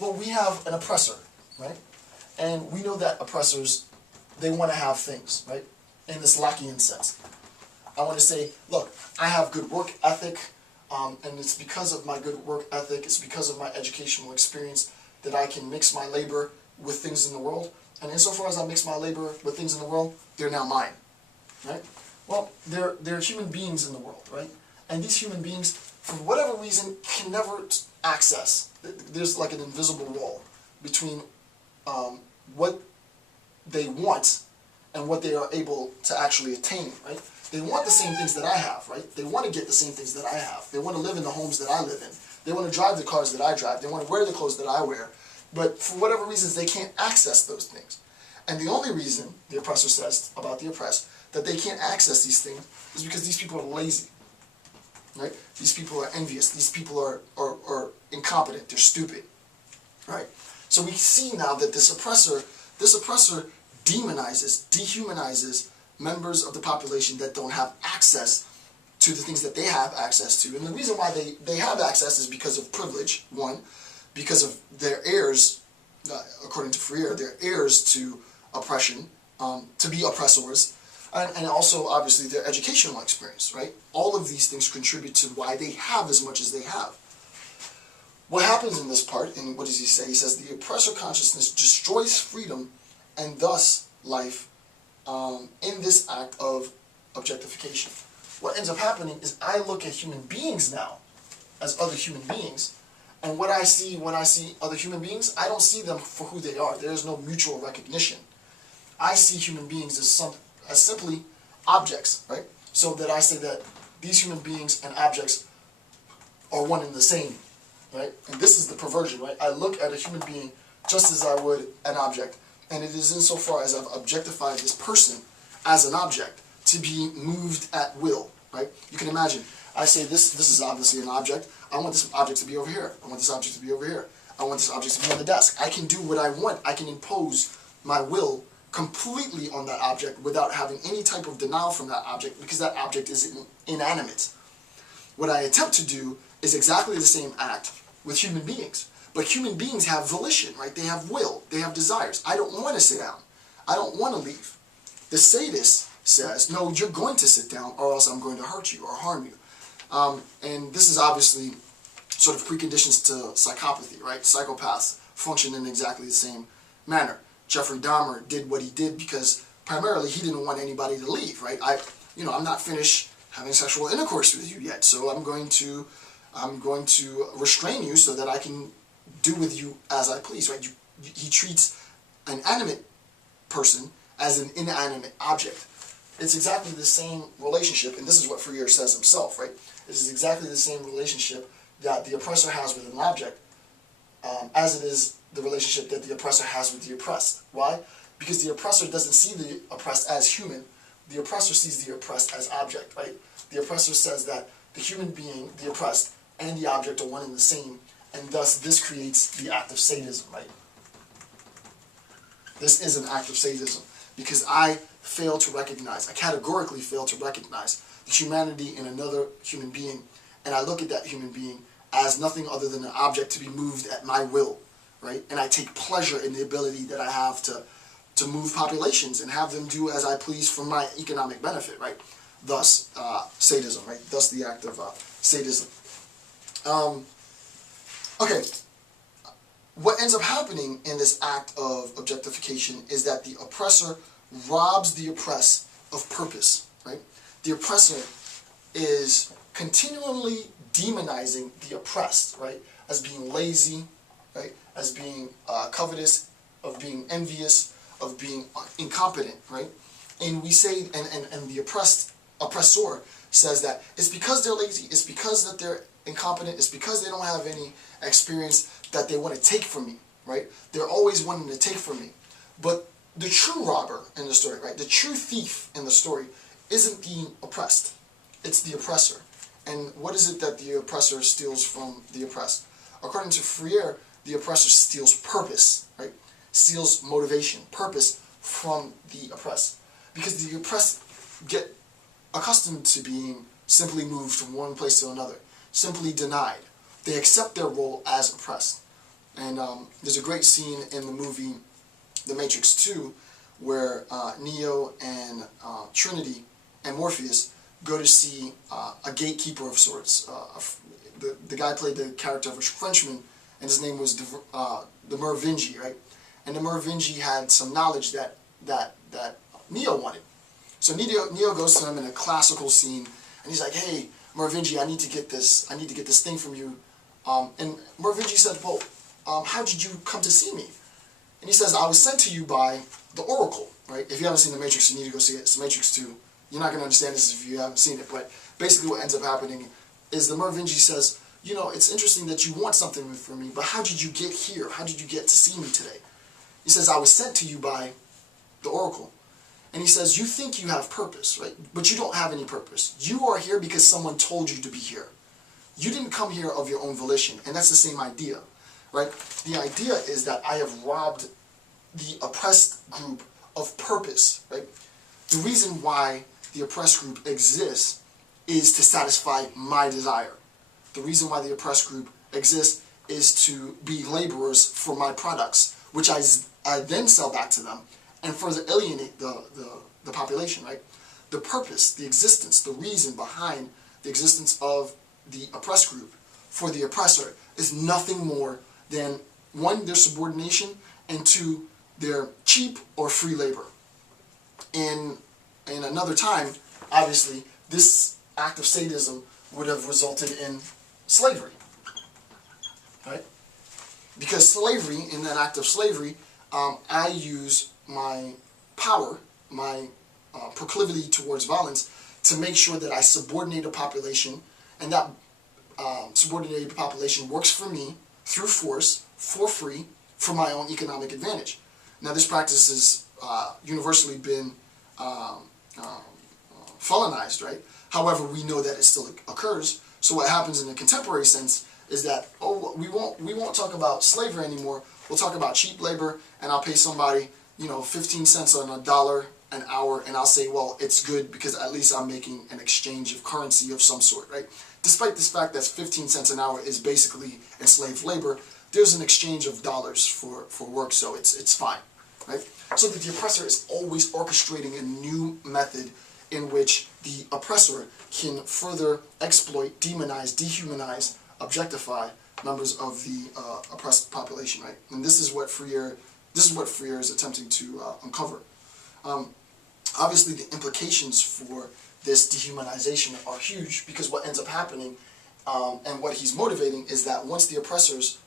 Well, we have an oppressor, right? And we know that oppressors, they want to have things, right? In this Lockean sense. I want to say, look, I have good work ethic, and it's because of my good work ethic, it's because of my educational experience that I can mix my labor with things in the world. And insofar as I mix my labor with things in the world, they're now mine, right? Well, they're human beings in the world, right? And these human beings, for whatever reason, can never access. There's like an invisible wall between what they want and what they are able to actually attain, right? They want the same things that I have, right? They want to get the same things that I have. They want to live in the homes that I live in. They want to drive the cars that I drive. They want to wear the clothes that I wear. But for whatever reasons, they can't access those things. And the only reason, the oppressor says about the oppressed, that they can't access these things is because these people are lazy, right? These people are envious. These people are incompetent. They're stupid, right? So we see now that this oppressor demonizes, dehumanizes members of the population that don't have access to the things that they have access to. And the reason why they have access is because of privilege, one, because of their heirs, according to Freire, they're heirs to oppression, to be oppressors, and also, obviously, their educational experience, right? All of these things contribute to why they have as much as they have. What happens in this part, and what does he say? He says, the oppressor consciousness destroys freedom and thus life in this act of objectification. What ends up happening is I look at human beings now as other human beings, and what I see when I see other human beings, I don't see them for who they are. There is no mutual recognition. I see human beings as simply objects, right? So that I say that these human beings and objects are one and the same, right? And this is the perversion, right? I look at a human being just as I would an object, and it is insofar as I've objectified this person as an object to be moved at will, right? You can imagine, I say this is obviously an object. I want this object to be over here. I want this object to be over here. I want this object to be on the desk. I can do what I want. I can impose my will completely on that object without having any type of denial from that object because that object is inanimate. What I attempt to do is exactly the same act with human beings. But human beings have volition, right? They have will. They have desires. I don't want to sit down. I don't want to leave. The sadist says, no, you're going to sit down or else I'm going to hurt you or harm you. And this is obviously sort of preconditions to psychopathy, right? Psychopaths function in exactly the same manner. Jeffrey Dahmer did what he did because primarily he didn't want anybody to leave, right? I'm not finished having sexual intercourse with you yet, so I'm going to restrain you so that I can do with you as I please, right? He treats an animate person as an inanimate object. It's exactly the same relationship, and this is what Freire says himself, right? This is exactly the same relationship that the oppressor has with an object as it is the relationship that the oppressor has with the oppressed. Why? Because the oppressor doesn't see the oppressed as human. The oppressor sees the oppressed as object, right? The oppressor says that the human being, the oppressed, and the object are one and the same, and thus this creates the act of sadism, right? This is an act of sadism because I categorically fail to recognize the humanity in another human being, and I look at that human being as nothing other than an object to be moved at my will, right? And I take pleasure in the ability that I have to move populations and have them do as I please for my economic benefit, right? Thus, sadism, right? Thus the act of sadism. Okay, what ends up happening in this act of objectification is that the oppressor robs the oppressed of purpose, right? The oppressor is continually demonizing the oppressed, right? As being lazy, right? As being covetous, of being envious, of being incompetent, right? And we say, and the oppressor says that it's because they're lazy, it's because that they're incompetent, it's because they don't have any experience that they want to take from me, right? They're always wanting to take from me. But the true robber in the story, right? The true thief in the story isn't the oppressed, it's the oppressor. And what is it that the oppressor steals from the oppressed? According to Freire, the oppressor steals purpose, right? Steals motivation, purpose from the oppressed. Because the oppressed get accustomed to being simply moved from one place to another, simply denied. They accept their role as oppressed. And there's a great scene in the movie The Matrix 2 where Neo and Trinity and Morpheus go to see a gatekeeper of sorts. The guy played the character of a Frenchman, and his name was the Merovingi, right? And the Merovingi had some knowledge that Neo wanted. So Neo goes to him in a classical scene, and he's like, "Hey, Merovingi, I need to get this thing from you." And Merovingi said, "Well, how did you come to see me?" And he says, "I was sent to you by the Oracle," right? If you haven't seen The Matrix, you need to go see it. It's The Matrix 2. You're not going to understand this if you haven't seen it, but basically what ends up happening is the Merovingi says, "You know, it's interesting that you want something from me, but how did you get here? How did you get to see me today?" He says, "I was sent to you by the Oracle." And he says, "You think you have purpose, right? But you don't have any purpose. You are here because someone told you to be here. You didn't come here of your own volition." And that's the same idea, right? The idea is that I have robbed the oppressed group of purpose, right? The reason why the oppressed group exists is to satisfy my desire. The reason why the oppressed group exists is to be laborers for my products, which I then sell back to them and further alienate the population, right? The purpose, the existence, the reason behind the existence of the oppressed group for the oppressor is nothing more than, one, their subordination, and two, their cheap or free labor. In another time, obviously, this act of sadism would have resulted in slavery, right? Because slavery, in that act of slavery, I use my power, my proclivity towards violence, to make sure that I subordinate a population, and that subordinated population works for me through force, for free, for my own economic advantage. Now, this practice has universally been felonized, right? However, we know that it still occurs. So what happens in the contemporary sense is that, oh, we won't talk about slavery anymore. We'll talk about cheap labor, and I'll pay somebody, 15 cents on a dollar an hour, and I'll say, well, it's good because at least I'm making an exchange of currency of some sort, right? Despite this fact that 15 cents an hour is basically enslaved labor, there's an exchange of dollars for work, so it's fine, right? So that the oppressor is always orchestrating a new method in which the oppressor can further exploit, demonize, dehumanize, objectify members of the oppressed population, right? And this is what Freire is attempting to uncover. Obviously, the implications for this dehumanization are huge, because what ends up happening and what he's motivating is that once the oppressed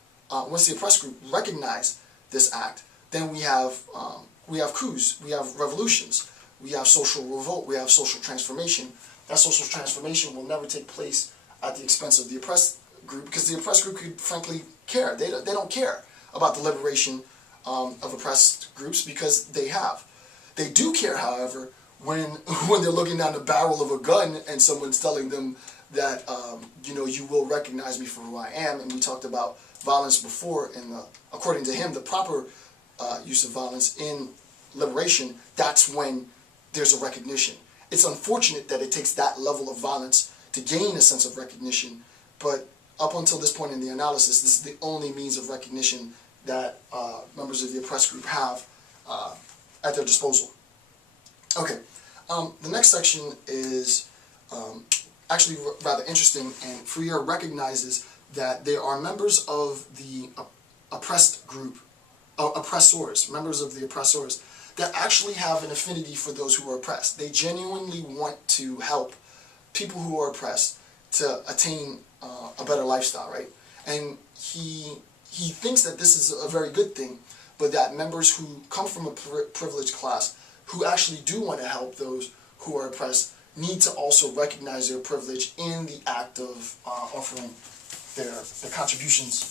group recognize this act, then we have coups, we have revolutions, we have social revolt, we have social transformation. That social transformation will never take place at the expense of the oppressed group, because the oppressed group could frankly care. They don't care about the liberation of oppressed groups, because they have. They do care, however, when they're looking down the barrel of a gun and someone's telling them that you will recognize me for who I am. And we talked about violence before, and according to him, the proper use of violence in liberation, that's when there's a recognition. It's unfortunate that it takes that level of violence to gain a sense of recognition, but up until this point in the analysis, this is the only means of recognition that members of the oppressed group have at their disposal. Okay, the next section is actually rather interesting, and Freire recognizes that there are members of the oppressed group, members of the oppressors, that actually have an affinity for those who are oppressed. They genuinely want to help people who are oppressed to attain a better lifestyle, right? And he thinks that this is a very good thing, but that members who come from a privileged class, who actually do want to help those who are oppressed, need to also recognize their privilege in the act of offering their contributions